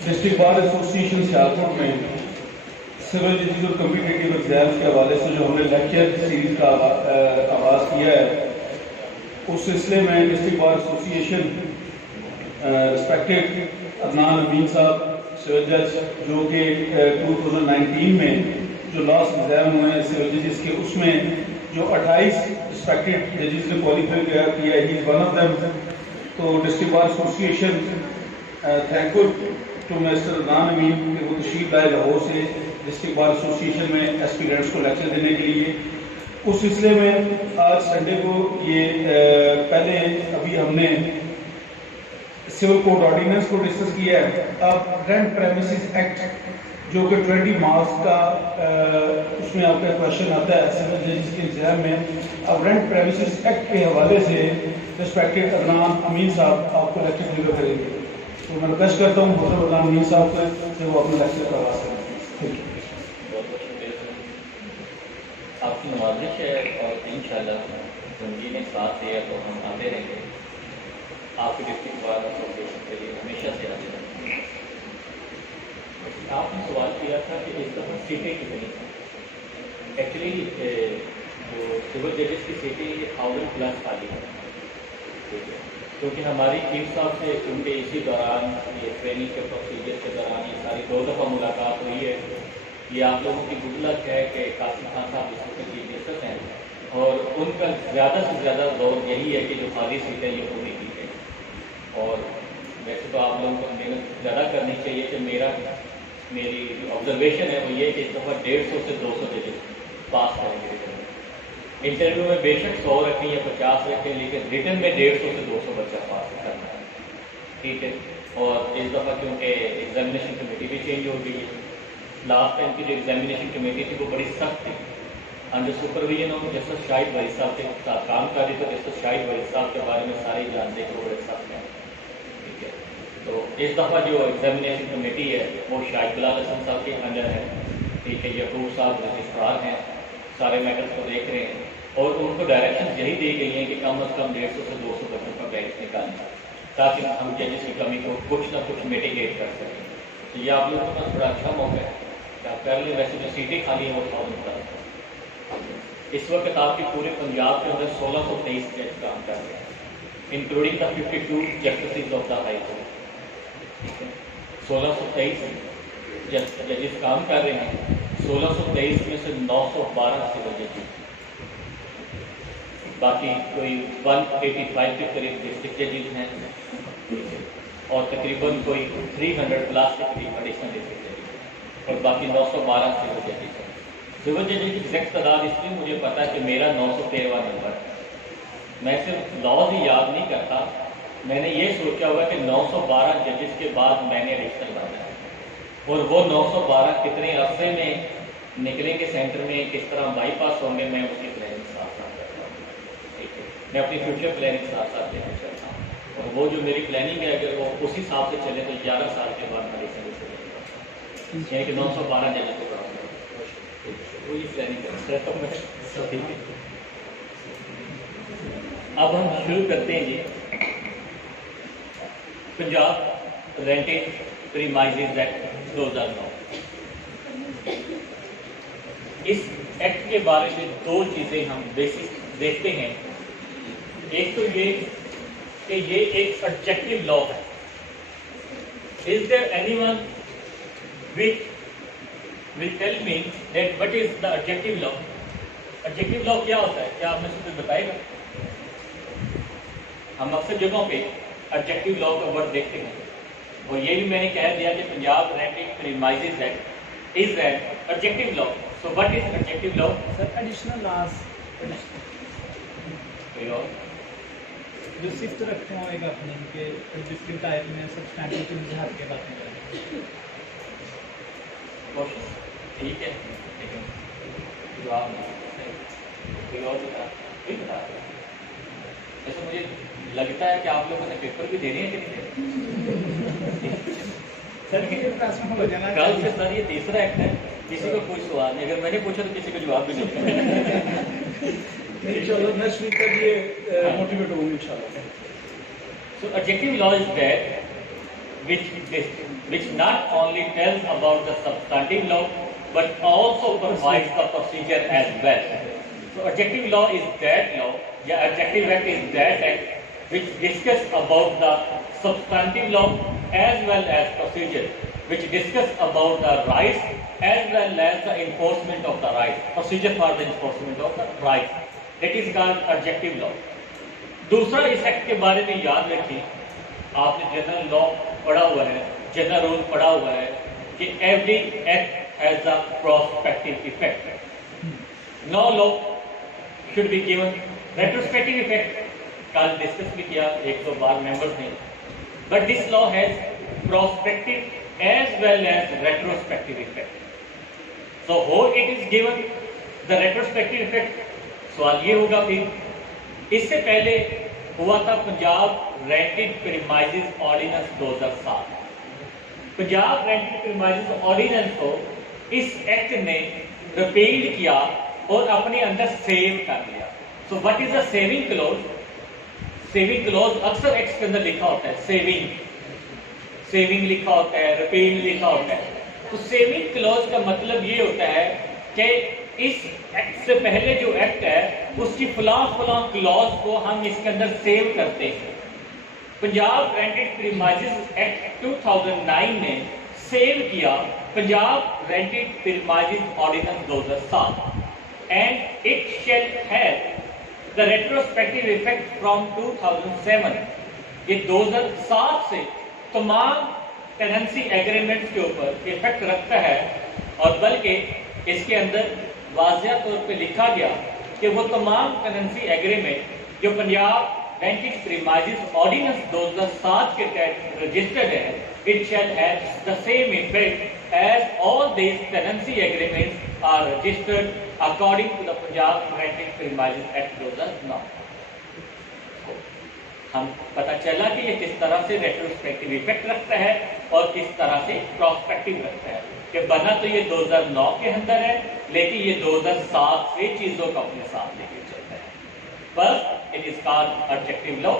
District bar association Sialkot में civil जजेस और कम्पिटिटिव एग्जाम्स के हवाले से जो हमने लेक्चर सीरीज का आगाज़ किया है, उस सिलसिले में district bar association respected Adnan Amin साहब सिविल जज जो कि 2019 में जो लास्ट एग्ज़ाम हुए हैं सिविल जजेस के, उसमें जो 28 रिस्पेक्टेड जजेस ने क्वालिफाई किया है, he is one of them. तो district bar association thankful to mister Adnan Amin कि वो तशरीफ लाए लाहौर से डिस्ट्रिक्ट बार एसोसिएशन में एस्पिरेंट्स को लेक्चर देने के लिए। उस सिलसिले में आज संडे को ये पहले अभी हमने सिविल कोड ऑर्डिनेंस को डिस्कस किया है। अब रेंट प्रेमिसेस एक्ट जो कि 20 मार्क्स का उसमें आपका क्वेश्चन आता है सिविल जजेस के एग्जाम में। अब रेंट प्रेमिसेस एक्ट के हवाले से रिस्पेक्टेड अदनान अमीन साहब आपको लेक्चर डिलीवर करेंगे। तो मैं रिक्वेस्ट करता हूँ मोहतरम अदनान अमीन साहब को कि वो अपने लेक्चर का आगाज़ करें। आपकी नवाजिश है और इंशाअल्लाह ज़िंदगी में साथ दिया तो हम आते रहेंगे। आपकी डिस्ट्रिक्ट बार एसोसिएशन के लिए हमेशा से आते रहेंगे। आपने सवाल किया था कि इस दफ़ा सीटें कितनी हैं। एक्चुअली जो सिविल जजेस की सीटें 1000+ खाली हैं, ठीक है, क्योंकि हमारी चीफ साहब से उनके इसी दौरान ये ट्रेनिंग के प्रोसीजर के दौरान ये सारी 2 दफ़ा मुलाकात हुई है। ये आप लोगों की गुड लक है कि कासिम खान साहब इस वक्त चीफ जस्टिस हैं और उनका ज़्यादा से ज़्यादा दौर यही है कि जो खाली सीटें ये पूरी की जाए। और वैसे तो आप लोगों को मेहनत ज़्यादा करनी चाहिए कि मेरी ऑब्जर्वेशन है वो ये कि इस दफ़ा 150 से 200 जजेस पास करेंगे। इंटरव्यू में बेशक 100 रखें या 50 रखें, लेकिन रिटर्न में 150 से 200 बच्चा पास करना है, ठीक है। और इस दफ़ा क्योंकि एग्जामिनेशन कमेटी भी चेंज हो गई है, लास्ट टाइम की जो एग्जामिनेशन कमेटी थी वो बड़ी सख्त थी, under supervision of justice Shahid Wareed साहब के साथ काम कर रही। तो जस्टिस शाहिद वरीद साहब के बारे में सारे जानते हैं कि वो बड़े सख्त हैं, ठीक है। तो इस दफ़ा जो एग्जामिनेशन कमेटी है वो शाहिद बिलाल हसन साहब के अंडर है, ठीक है। यकूब साहब रजिस्ट्रार हैं, सारे मैटर्स को देख रहे हैं और उनको डायरेक्शन यही दी गई हैं कि कम अज़ कम 150 से 200 बच्चों का बैच निकालें ताकि हम जजेस की कमी को कुछ ना कुछ मिटिगेट कर सकें। तो ये आप लोगों के पास बड़ा अच्छा मौका है कि आप कर लें। वैसे जो सीटें खाली हैं वो 1000+। इस वक्त आपके पूरे पंजाब के अंदर 1623 जज काम कर रहे हैं, including the 52 justice of the high court, ठीक है। 1623 जजेस काम कर रहे हैं, 1623 में से 912 सिविल जजेस, बाकी कोई 185 के करीब डिस्ट्रिक्ट जजेस हैं, और तकरीबन कोई 300+ के करीब एडिशनल डिस्ट्रिक्ट जजेस और बाकी 912 सिविल जजेस हैं। सिविल जजेस की एग्जैक्ट तादाद इसलिए मुझे पता है कि मेरा 913वां नंबर है। मैं सिर्फ लॉज ही याद नहीं करता, मैंने ये सोचा हुआ कि 912 जजेस के बाद मैंने एडिशनल बनना है और वो 912 कितने अरसे में निकलेंगे सेंटर में, किस तरह बाईपास होंगे, मैं उसकी प्लानिंग साथ साथ करता हूँ, ठीक है। मैं अपनी फ्यूचर प्लानिंग साथ साथ लेकर चलता हूँ और वो जो मेरी प्लानिंग है अगर वो उस हिसाब से चले तो 11 साल के बाद एडिशनल से यानी कि 912 जजेस को क्रॉस करें, वही प्लानिंग करता हूँ मैं, ठीक है। अब हम शुरू करते हैं जी। Punjab rented premises act 2009। इस एक्ट के बारे में 2 चीज़ें हम बेसिक देखते हैं। एक तो ये कि ये एक सब्जेक्टिव लॉ है। Is there anyone which will tell me that what is the objective law? Objective law क्या होता है? क्या आप में से कुछ बताएगा? हम अक्सर जगहों पे ऑब्जेक्टिव लॉ का वर्ड देखते हैं और ये भी मैंने कह दिया कि Punjab rented premises act is an objective law. So what is objective law? Sir additional laws जो सिफ्ट रखे होएगा अपने के डिस्ट्रिक्ट टाइप में सब्सटैंटिव चेंज हट के बातें करें। ठीक है, जवाब कोई और बता ऐसा मुझे लगता है कि आप लोगों ने पेपर भी देने हैं कि नहीं? सर के हो जाना कल से सर ये तीसरा एक्ट है, किसी को कोई सवाल नहीं, अगर मैंने पूछा तो किसी को जवाब भी नहीं। नेक्स्ट वीक तक ये मोटिवेट होंगे इंशाल्लाह। So objective law is that which not only tells about the substantive law but also provides the procedure as well. So adjective law is that law, yeah, adjective act is that act which discuss about the substantive law as well as procedure, which discuss about the rights as well as the enforcement of the rights, procedure for the enforcement of the rights. That is called adjective law. दूसरा इस act के बारे में याद रखिए, आपने general law पढ़ा हुआ है, जनरल रूल पढ़ा हुआ है कि every act has a prospective effect. No law should be given retrospective effect. कल डिस्कस भी किया 100 बार मेंबर्स ने. But this law has prospective as well as retrospective effect. So how it is given the retrospective effect. सवाल ये होगा फिर, इससे पहले हुआ था Punjab rented premises ordinance 2007. Punjab rented premises ordinance को इस एक्ट ने रिपील किया और अपने अंदर सेव कर लिया. सो what is the saving clause? Saving clause अक्सर एक्ट के अंदर लिखा होता है, सेविंग लिखा होता है, रिपील लिखा होता है. तो सेविंग क्लॉज का मतलब ये होता है कि इस एक्ट से पहले जो एक्ट है उसकी फलां क्लॉज को हम इसके अंदर सेव करते हैं. पंजाब रेंटेड प्रीमाइसेस एक्ट 2009 ने सेव किया Punjab rented premises ordinance 2007 and it shall have the retrospective effect from 2007. ये 2007 से तमाम टेनेंसी एग्रीमेंट्स के ऊपर इफेक्ट रखता है और बल्कि इसके अंदर वाज़िया तौर पे लिखा गया कि वो तमाम टेनेंसी एग्रीमेंट जो पंजाब रेंटेड प्रीमाइसेस ऑर्डिनेंस 2007 के तहत रजिस्टर्ड है, it shall have the same effect as all these tenancy agreements are registered according to the Punjab rented premises act 2009. हम पता चला कि ये किस तरह से रेट्रोस्पेक्टिव इफेक्ट रखता है और किस तरह से प्रोस्पेक्टिव रखता है. कि बना तो ये 2009 के अंदर है, लेकिन ये 2007 से चीजों को अपने साथ लेके चलता है. First, it is called objective law.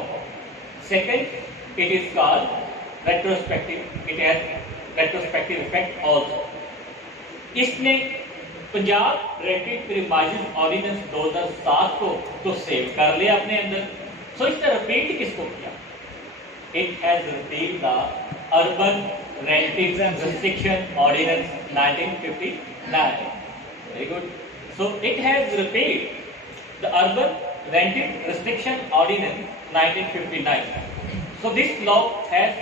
Second, it is called retrospective. It has retrospective effect also. इसने पंजाब रेंटेड प्रीमाइसेस ऑर्डिनेंस 2007 को तो सेव कर लिया अपने अंदर. सो इसने रिपीट किसको किया? It has repeat the urban rented restriction ordinance 1959. Very good. So it has repealed the urban rented restriction ordinance 1959. So this law has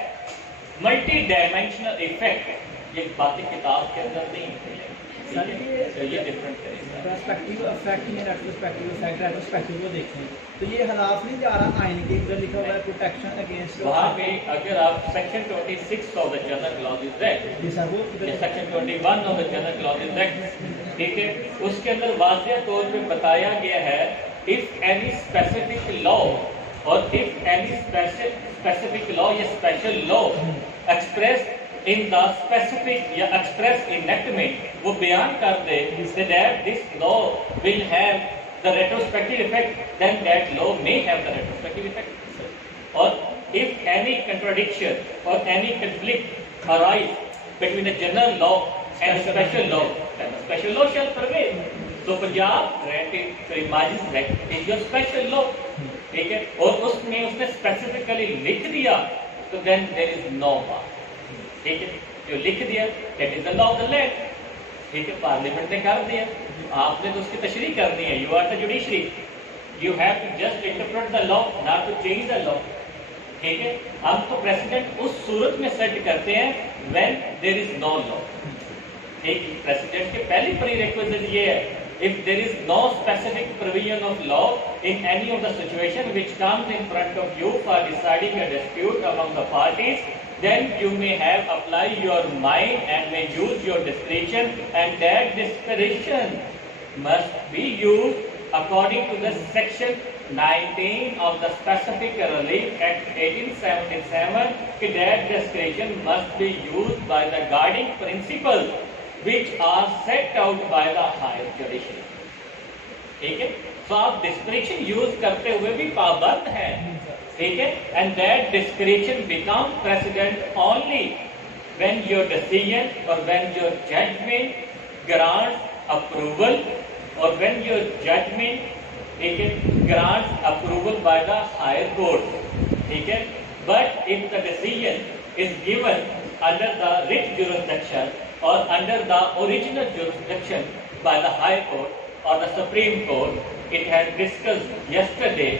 multi-dimensional effect. ये बातें किताब के अंदर नहीं है, ये डिफरेंट है. प्रोस्पेक्टिव इफेक्ट में रेट्रोस्पेक्टिव इफेक्ट, रेट्रोस्पेक्टिव को देखें तो ये खिलाफ नहीं जा रहा आइन के अंदर लिखा हुआ है प्रोटेक्शन अगेंस्ट. वहाँ पे अगर आप section 26 of the general clauses act, जी सर, वो section 21 of the general clauses act, ठीक है, उसके अंदर वाज़िया तौर पे बताया गया है इफ एनी स्पेसिफिक लॉ और इफ एनी स्पेसिफिक लॉ या special law express in the specific या एक्सप्रेस इनेक्टमेंट, वो बयान कर दे that this law will have the retrospective effect, then that law may have the retrospective effect. और if any contradiction और any conflict arise between the general law and special law, then the special law shall prevail. So Punjab Rented Premises Act is your special law. ठीक है, और उसमें उसने specifically लिख दिया तो then there is no law. ठीक है, जो लिख दिया that is the law of the land. ठीक है, पार्लियामेंट ने कर दिया, आपने तो उसकी तशरीह करनी है. You are the judiciary, you have to just interpret the law, not to change the law. ठीक है, हम तो प्रेसिडेंट उस सूरत में सेट करते हैं when there is no law. ठीक, प्रेसिडेंट के पहली प्रीरेक्विजिट ये है, if there is no specific provision of law in any of the situation which comes in front of you for deciding a dispute among the parties, then you may have apply your mind and may use your discretion, and that discretion must be used according to the section 19 of the Specific Relief Act 1877. That discretion must be used by the guiding principles which are set out by the higher judiciary. ठीक है, तो आप description use करते हुए भी पाबंद हैं ठीक है, and that description become president only when your decision or when your judgment grants approval or when your judgment grants approval by the higher court, ठीक है, but if the decision is given under the writ jurisdiction or under the original jurisdiction by the high court or the supreme court, it has discussed yesterday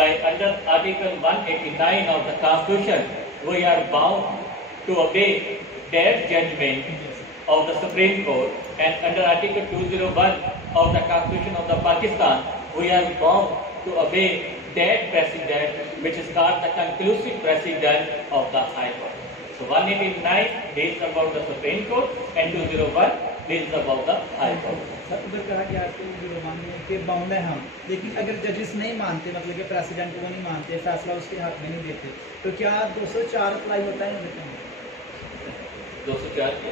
by under article 189 of the constitution, we are bound to obey that judgment of the Supreme Court, and under Article 201 of the Constitution of the Pakistan, we are bound to obey that precedent which is called the conclusive precedent of the High Court. So 189 deals about the Supreme Court and 201 deals about the High Court. Sir उधर कहा गया कि bound है हम, लेकिन अगर जजेस नहीं मानते, मतलब कि प्रेसिडेंट को नहीं मानते, फैसला उसके हाथ में नहीं देते, तो क्या 204 अप्लाई होता है? 204 के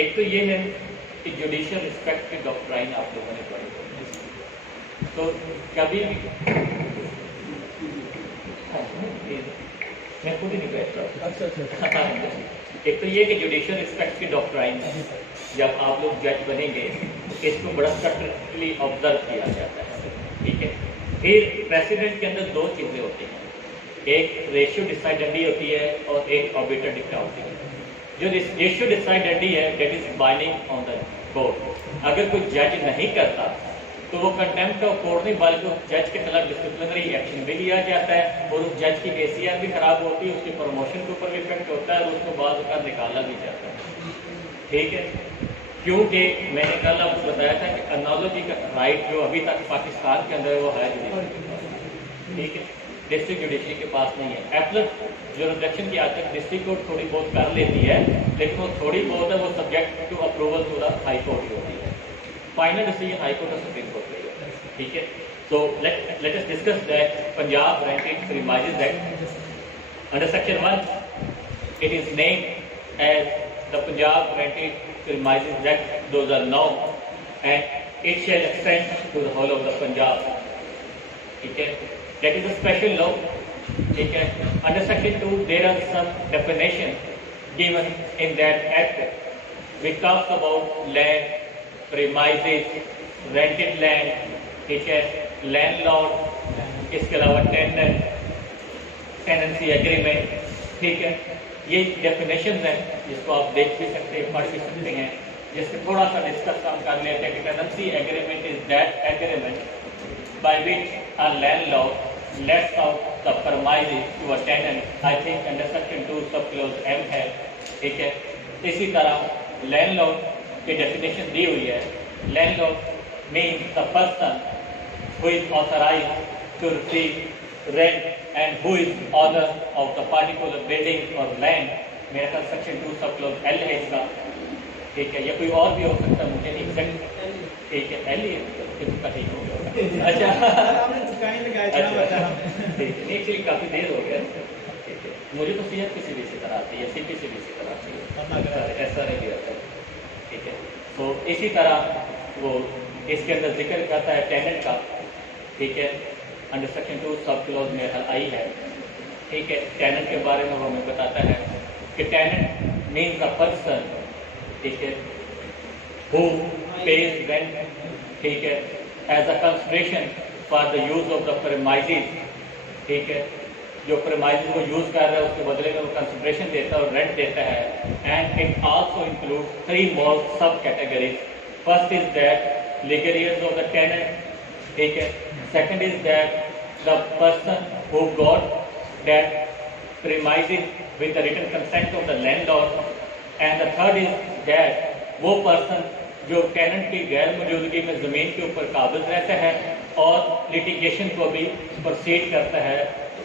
एक तो ये है कि जुडिशियल रिस्पेक्ट की डॉक्ट्राइन आप लोगों ने पढ़ी, तो कभी भी मैं खुद ही नहीं बैठता। एक तो ये कि जुडिशियल रिस्पेक्ट की डॉक्ट्राइन जब आप लोग जज बनेंगे इसको बड़ा स्ट्रिक्टली ऑब्जर्व किया जाता है, ठीक है। फिर प्रेसिडेंट के अंदर दो चीज़ें होती हैं, एक रेशियो डिसाइडेंडी होती है और एक ऑर्बिटर डिक्टा होती है। जो रेशियो डिसाइडेंडी है that is binding on the court. अगर कोई जज नहीं करता तो वो कंटेम्प्ट ऑफ कोर्ट नहीं बल्कि उस जज के खिलाफ डिसिप्लिनरी एक्शन भी लिया जाता है और उस जज की एसीआर भी खराब होती है, उसकी प्रमोशन के ऊपर भी इफेक्ट होता है और उसको बाद में निकाला भी जाता है, ठीक है। क्योंकि मैंने कल आपको बताया था कि एनालॉजी का राइट जो अभी तक पाकिस्तान के अंदर है वो है जुडिशरी, ठीक है, डिस्ट्रिक्ट जुडिशरी के पास नहीं है। एपलेट जुरिसडिक्शन की आज तक डिस्ट्रिक्ट कोर्ट थोड़ी बहुत कर लेती है, लेकिन वो थोड़ी बहुत है वो subject to approval to the high court ही होती है। फाइनल डिसीजन हाई कोर्ट और सुप्रीम कोर्ट का ही होता है, ठीक है। So let us discuss that Punjab rented premises act under section 1 it is named as the Punjab rented Premises Act 2009 and it shall extend to the whole of the Punjab. ठीक है, that is a special law. ठीक है, under section 2 there are some definition given in that act which talks about land, premises, rented land, ठीक है, landlord, इसके अलावा tenant, tenancy agreement, ठीक है। ये डेफिनेशन है जिसको आप देख भी सकते हैं, पढ़ भी सकते हैं, जिससे थोड़ा सा डिस्कस हम कर लेते हैं कि tenancy agreement is that agreement by which a landlord lets out the premises to a tenant. I think under section 2 sub close M है, ठीक है। इसी तरह लैंडलॉर्ड की डेफिनेशन दी हुई है, landlord means the person who is authorised to receive rent and who is owner of the particular building or land। मेरा ख्याल सेक्शन 2 सब क्लोज एल है इसका, ठीक है, या कोई और भी हो सकता है, मुझे नहीं एग्जैक्ट, ठीक है, एल ही है, ठीक हो गया, अच्छा ठीक है, नहीं काफ़ी देर हो गया, ठीक है। मुझे तो सीएफ की सीबीसी तरह आती है, सीपीसी भी इसी तरह आती है, ऐसा नहीं आता, ठीक है। तो इसी तरह वो इसके अंदर जिक्र करता है टेनेंट का, ठीक है, अंडर सेक्शन 2 सब क्लोज में आई है, ठीक है। टेनेंट के बारे में वो हमें बताता है कि टेनेंट मीन्स अ पर्सन, ठीक है, हु पेज रेंट, ठीक है, as a consideration for the use of the premises, ठीक है, जो प्रीमाइसेस को यूज कर रहा है उसके बदले में वो कंसिडरेशन देता है और रेंट देता है। And it also include 3 more sub categories. First is that legal heirs of the tenant, ठीक है। Second is that the person who got that premises with the written consent of the landlord, and the third is that वो person जो tenant की गैर मौजूदगी में ज़मीन के ऊपर काबिज रहता है और लिटिगेशन को भी प्रोसीड करता है,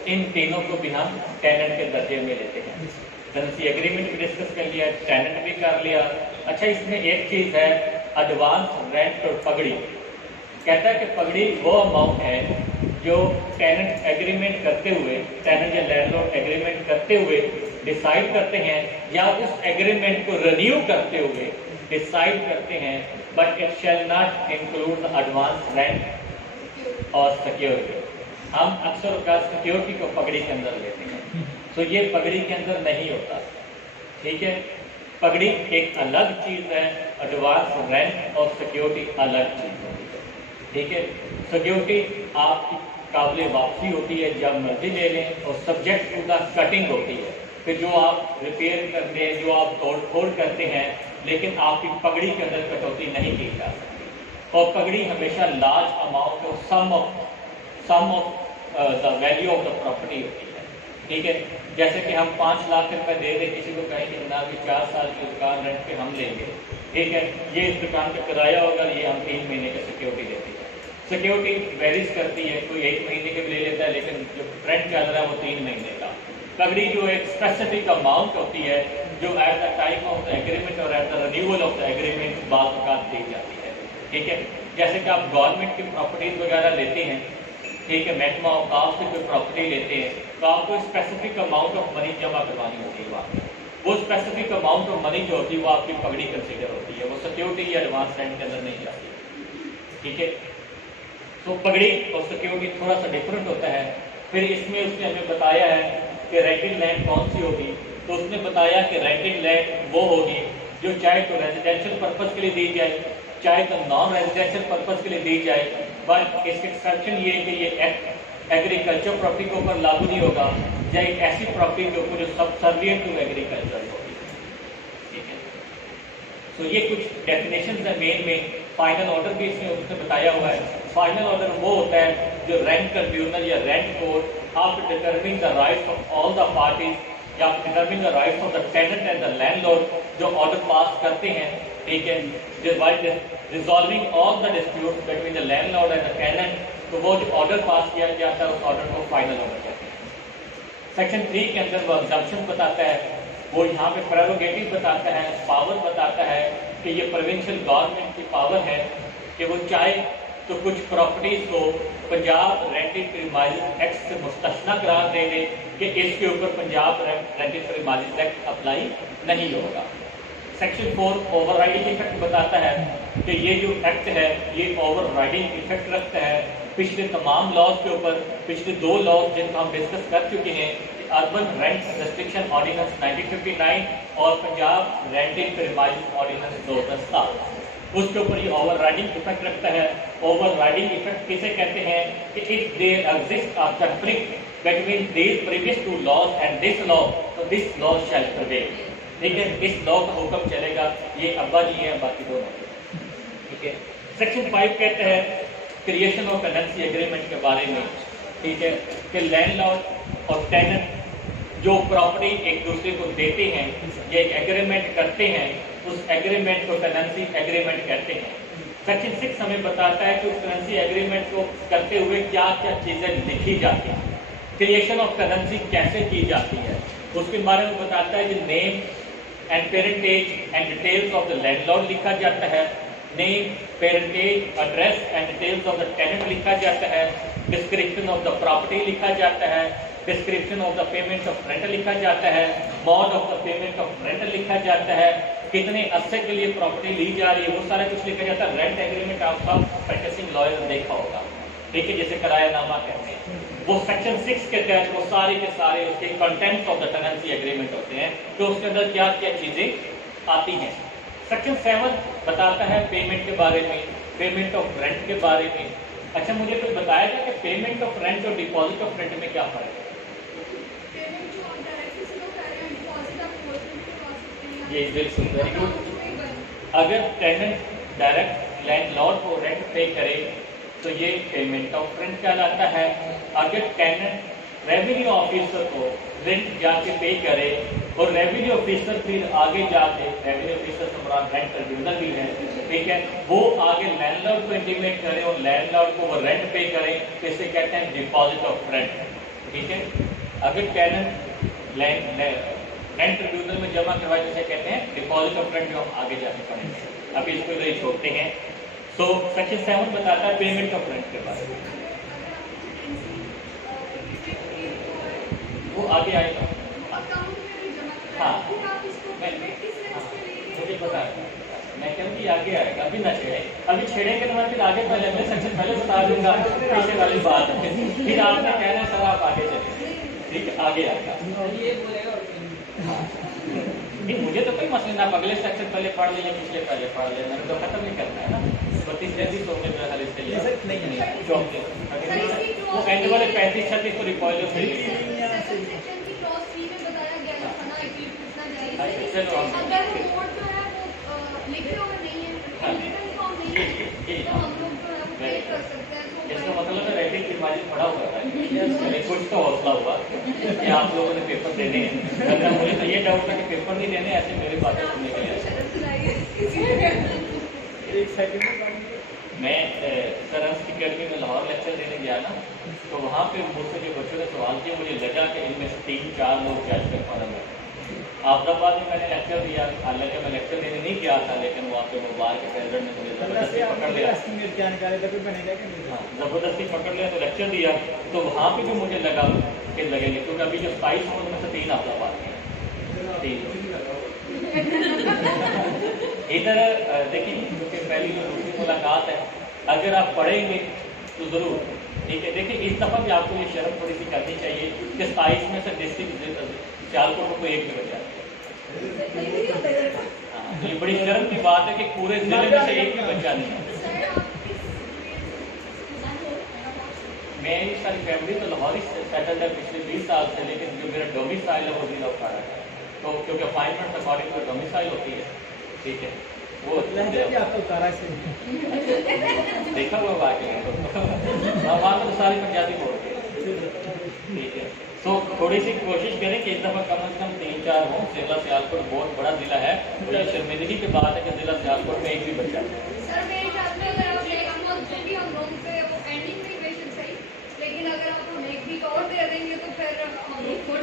इन तीनों को भी हम टेनेंट के दर्जे में लेते हैं। टेनेंसी एग्रीमेंट भी डिस्कस कर लिया, टेनेंट भी कर लिया। अच्छा, इसमें एक चीज़ है एडवांस रेंट और पगड़ी। कहता है कि पगड़ी वो अमाउंट है जो टेनेंट एग्रीमेंट करते हुए, टेनेंट या लैंडलॉर्ड एग्रीमेंट करते हुए डिसाइड करते हैं या उस एग्रीमेंट को रिन्यू करते हुए डिसाइड करते हैं, but it shall not include the advance rent और सिक्योरिटी। हम अक्सर सिक्योरिटी को पगड़ी के अंदर लेते हैं, तो ये पगड़ी के अंदर नहीं होता। ठीक है, पगड़ी एक अलग चीज़ है, एडवांस रेंट और सिक्योरिटी अलग चीज़ है। ठीक है, सिक्योरिटी आपकी काबिल वापसी होती है, जब मर्जी ले लें, और सब्जेक्ट टू द कटिंग होती है, कि जो आप रिपेयर करते हैं, जो आप तोड़ फोड़ करते हैं, लेकिन आपकी पगड़ी के अंदर कटौती नहीं की जा सकती। और पगड़ी हमेशा लार्ज अमाउंट और sum of the value of the property होती है। ठीक है, जैसे कि हम 5 लाख रुपए दे दें किसी को, कहें कि जनाब ये 4 साल की दुकान रेंट पे हम लेंगे। ठीक है, ये इस दुकान का किराया होगा, ये हम 3 महीने की सिक्योरिटी देते हैं। सिक्योरिटी वेरीज करती है, कोई 1 महीने के भी ले लेता है, लेकिन जो ट्रेंड चल रहा है वो 3 महीने का। पगड़ी जो एक स्पेसिफिक अमाउंट होती है, जो at the time of the agreement और at the renewal of the agreement बाज़ औक़ात दी जाती है। ठीक है, जैसे कि आप गवर्नमेंट की प्रॉपर्टीज वगैरह लेते हैं, ठीक है, महकमा औक़ाफ़ से कोई प्रॉपर्टी लेते हैं, तो आपको स्पेसिफिक अमाउंट ऑफ मनी जमा करवानी होती है वहाँ। वो स्पेसिफिक अमाउंट ऑफ मनी जो होती है वो आपकी पगड़ी कंसीडर होती है, वो सिक्योरिटी या एडवांस रेंट के अंदर नहीं जाती। ठीक है, तो पगड़ी और सिक्योरिटी थोड़ा सा डिफरेंट होता है। फिर इसमें उसने हमें बताया है कि रेंटेड लैंड कौन सी होगी, तो उसने बताया कि रेंटेड लैंड वो होगी जो चाहे तो रेजिडेंशियल पर्पज़ के लिए दी जाए, चाहे तो नॉन रेजिडेंशियल पर्पज़ के लिए दी जाए, बट इसके एक्सेप्शन ये है कि ये एक्ट एग्रीकल्चर प्रॉपर्टी के ऊपर लागू नहीं होगा, या एक ऐसी प्रॉपर्टी के ऊपर जो सबसर्विएंट टू एग्रीकल्चर होगी। ठीक है, तो ये कुछ डेफिनेशन है मेन में। फाइनल ऑर्डर भी इसमें उसने बताया हुआ है। फाइनल ऑर्डर वो होता है जो रेंट ट्रिब्यूनल या rent court after determining the rights of all the parties या determining the rights of the tenant and the landlord जो ऑर्डर पास करते हैं। ठीक है, resolving all the disputes between the landlord and the tenant, तो वो जो order पास किया जाता है उस ऑर्डर को फाइनल ऑर्डर कहते हैं। सेक्शन 3 के अंदर वो एग्जम्पशन बताता है, वो यहाँ पे प्रेरोगेटिव बताता है, पावर बताता है कि ये प्रोविंशियल गवर्नमेंट की पावर है कि वो चाहे तो कुछ प्रॉपर्टीज को पंजाब रेंटेड प्रीमाइजेस एक्ट से मुस्तस्ना करार दे दे कि इसके ऊपर Punjab rented premises act apply नहीं होगा। सेक्शन 4 ओवरराइडिंग इफेक्ट बताता है कि ये जो एक्ट है ये ओवरराइडिंग इफेक्ट रखता है पिछले तमाम लॉज के ऊपर। पिछले 2 लॉज जिनको हम डिस्कस कर चुके हैं, अर्बन रेंट रेस्ट्रिक्शन ऑर्डिनेंस 1959 और पंजाब रेंटेड प्रीमाइजेस ऑर्डिनेंस 2007, उसके ऊपर ये ओवरराइडिंग इफेक्ट रखता है। ओवरराइडिंग इफेक्ट किसे कहते हैं कि if there exist a conflict between these previous 2 laws and this law, तो दिस लॉ शैल प्रिवेल। ठीक है, इस लॉ का हुक्म चलेगा, ये अब्बा जी है, बाकी दोनों। ठीक है, सेक्शन 5 कहते हैं क्रिएशन ऑफ टेनेंसी एग्रीमेंट के बारे में। ठीक है, कि लैंडलॉर्ड और टेनेंट जो प्रॉपर्टी एक दूसरे को देते हैं, ये एक एग्रीमेंट करते हैं, उस एग्रीमेंट को टेनेंसी एग्रीमेंट कहते हैं। सेक्शन 6 हमें बताता है कि उस टेनेंसी एग्रीमेंट को करते हुए क्या क्या चीज़ें लिखी जाती हैं, क्रिएशन ऑफ टेनेंसी कैसे की जाती है, उसके बारे में बताता है कि name and parentage and details of the landlord लिखा जाता है, name parentage address and details of the tenant लिखा जाता है, डिस्क्रिप्शन ऑफ द प्रॉपर्टी लिखा जाता है, description of the payment of rent लिखा जाता है, mode of the payment of rent लिखा जाता है, कितने अरसे के लिए प्रॉपर्टी ली जा रही है, वो सारा कुछ लिखा जाता है। रेंट एग्रीमेंट आप सब प्रैक्टिसिंग लॉयर देखा होगा, ठीक है, जैसे किरायानामा कहते हैं, वो सेक्शन 6 के तहत वो सारे के सारे उसके contents of the tenancy agreement होते हैं, तो उसके अंदर क्या क्या चीज़ें आती हैं। सेक्शन 7 बताता है पेमेंट के बारे में, पेमेंट ऑफ रेंट के बारे में। अच्छा, मुझे कुछ बताया था कि पेमेंट ऑफ रेंट और डिपॉजिट ऑफ रेंट में क्या फ़र्क है? ये बिल्कुल वेरी गुड। अगर टेनेंट डायरेक्ट लैंडलॉर्ड को रेंट पे करे तो ये पेमेंट ऑफ रेंट कहलाता है। अगर टेनेंट रेवेन्यू ऑफिसर को रेंट जाके पे करे और रेवेन्यू ऑफिसर फिर आगे जाके, रेवेन्यू ऑफिसर से रेंट ट्रिब्यूनल भी है, ठीक है, वो आगे लैंडलॉर्ड को इंटीमेट करे और लैंडलॉर्ड को वो रेंट पे करे, तो इसे कहते हैं डिपॉजिट ऑफ रेंट। ठीक है, अगर टेनेंट रेंट ट्रिब्यूनल में जमा करवाए जिसे कहते हैं डिपॉजिट ऑफ रेंट, जो हम आगे जाके पढ़ेंगे, अभी इसको इधर ही छोड़ते हैं। तो सेक्शन 7 बताता है पेमेंट ऑफ रेंट के बारे में, वो आगे आएगा। हाँ, मुझे पता है, मैं कहूँगी आगे आएगा, अभी ना छेड़े, अभी छेड़ेंगे तो मैं फिर आगे पहले अगले सेक्शन पहले बता दूंगा पीछे वाली बात, फिर आपने कहना है सर आप आगे चले, ठीक है आगे आएगा। ये बोलेगा और नहीं, मुझे तो कोई मसला ना, आप अगले सेक्शन पहले पढ़ ले या पिछले पहले पढ़ ले, मैंने तो खत्म नहीं करना है ना। 32-33 तो होंगे मेरा हाल इसके लिए नहीं, वो एंड वाले 35-36 को रिकॉइल हो फिर सेक्शन की क्लॉज 3 में बताया गया था ना, एक चीज पूछना चाहिए चलो अगर रिपोर्ट जो है वो लिखे हुए नहीं है, रिटन फॉर्म नहीं है, तो हम लोग जो है वो पे कर सकते हैं। इसका मतलब है रेटिंग की मार्जिन पड़ा हुआ है, यानी कुछ तो हौसला हुआ कि आप लोगों ने पेपर देने हैं, वरना मुझे तो ये डाउट था कि पेपर नहीं देने, ऐसे मेरी बातें सुनने के लिए। एक सेकंड मैं सरस की अकेडमी में लाहौर लेक्चर देने गया ना, तो वहाँ पे मुझसे जो बच्चों ने सवाल किए, मुझे लगा कि इनमें से 3-4 लोग जज कर फॉरम है। आफताबाद में मैंने लेक्चर दिया, हालांकि मैं लेक्चर देने नहीं गया था, लेकिन वहाँ पे मुबारक के प्रेसिडेंट ने मुझे जबरदस्ती पकड़ लिया, क्या निकाले तब बनेगा कि नहीं? हाँ जबरदस्ती पकड़ लिया तो लेक्चर दिया, तो वहाँ पे भी मुझे लगा कि लगेंगे, क्योंकि अभी जो 27 हो उनमें से 3 आफताबाद के हैं, 3 इधर देखिए, क्योंकि पहली जो दूसरी मुलाकात है, अगर आप पढ़ेंगे तो ज़रूर ठीक है। देखिए इस दफ़ा भी आपको ये शर्म थोड़ी सी करनी चाहिए कि 27 में से डिस्ट्रिक्ट सियालकोट को एक भी बचा है। हाँ, ये बड़ी शर्म की बात है कि पूरे जिले में से एक भी बच्चा नहीं है। मेरी सारी फैमिली तो लाहौर ही सेटल्ड है पिछले 20 साल से, लेकिन जो मेरा डोमिसाइल है वो जिला उखाड़ा है, तो क्योंकि अपॉइंटमेंट अकॉर्डिंग टू डोमिसाइल होती है, ठीक है वो लहजा भी आपका उतारा से देखा हुआ वाकई वहाँ तो सारी पंजाबी बोलते हैं, ठीक है। तो थोड़ी सी कोशिश करें कि इस दफ़ा कम से कम 3-4 हों। जिला सियालकोट बहुत बड़ा ज़िला है, और ये शर्मिंदगी की बात है कि जिला सियालकोट में एक भी बच्चा है। सर मेरे हिसाब से अगर आप नेक्स्ट मंथ जो भी हम लोग पे वो एंडिंग में क्वेश्चन सही, लेकिन अगर आप हमें एक वीक और दे देंगे तो फिर हम लोग छोड़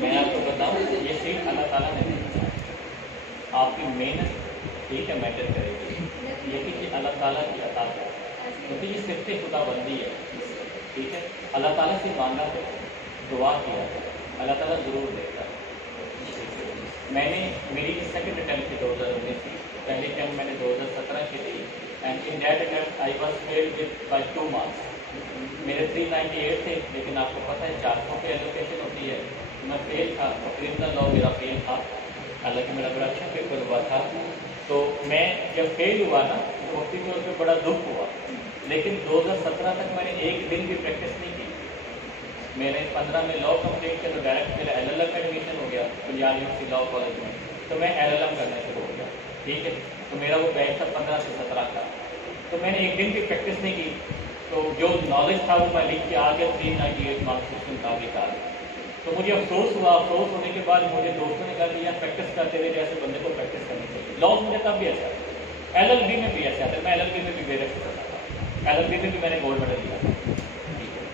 मैं आपको बताऊँ, ये सीट अल्लाह ताला ने दी, आपकी मेहनत ठीक है मैटर करेगी, लेकिन ये अल्लाह ताला की अता है, क्योंकि ये सिर्फ खुदाबंदी है, ठीक है। अल्लाह ताला से मांगा है, दुआ किया है, अल्लाह ताला ज़रूर देता है। मैंने मेरी सेकंड अटैम्प्ट थी 2019 की, पहली अटैम्प्ट मैंने 2017 की थी, and in that attempt I was failed with by 2 marks. मेरे 398 थे, लेकिन आपको पता है 400 की एलोकेशन होती है, मैं फेल था, क्रिमिनल लॉ मेरा फेल था, हालांकि मेरा बड़ा अच्छा पेपर हुआ था। तो मैं जब फेल हुआ ना, तो वक्ती तौर पर बड़ा दुख हुआ, लेकिन 2017 तक मैंने एक दिन भी प्रैक्टिस नहीं की। मैंने 15 में लॉ कंप्लीट किया, तो डायरेक्ट मेरा LLM में एडमिशन हो गया पंजाब यूनिवर्सिटी लॉ कॉलेज में, तो मैं LLM करना शुरू हो गया, ठीक है। तो मेरा वो बैच था 15 से 17 का, तो मैंने एक दिन भी प्रैक्टिस नहीं की, तो जो नॉलेज था वो मैं लिख के आ गया 398 मार्क्स उसके मुताबिक आ गया। तो मुझे अफसोस हुआ, अफसोस होने के बाद मुझे दोस्तों ने कहा कि यार प्रैक्टिस करते रहे, जैसे बंदे को प्रैक्टिस करनी चाहिए। लॉज मुझे तब भी ऐसा है, LLB में भी ऐसे आता है, मैं LLB में भी बेरख करता था, LLB में भी मैंने गोल्ड मेडल दिया था, ठीक है,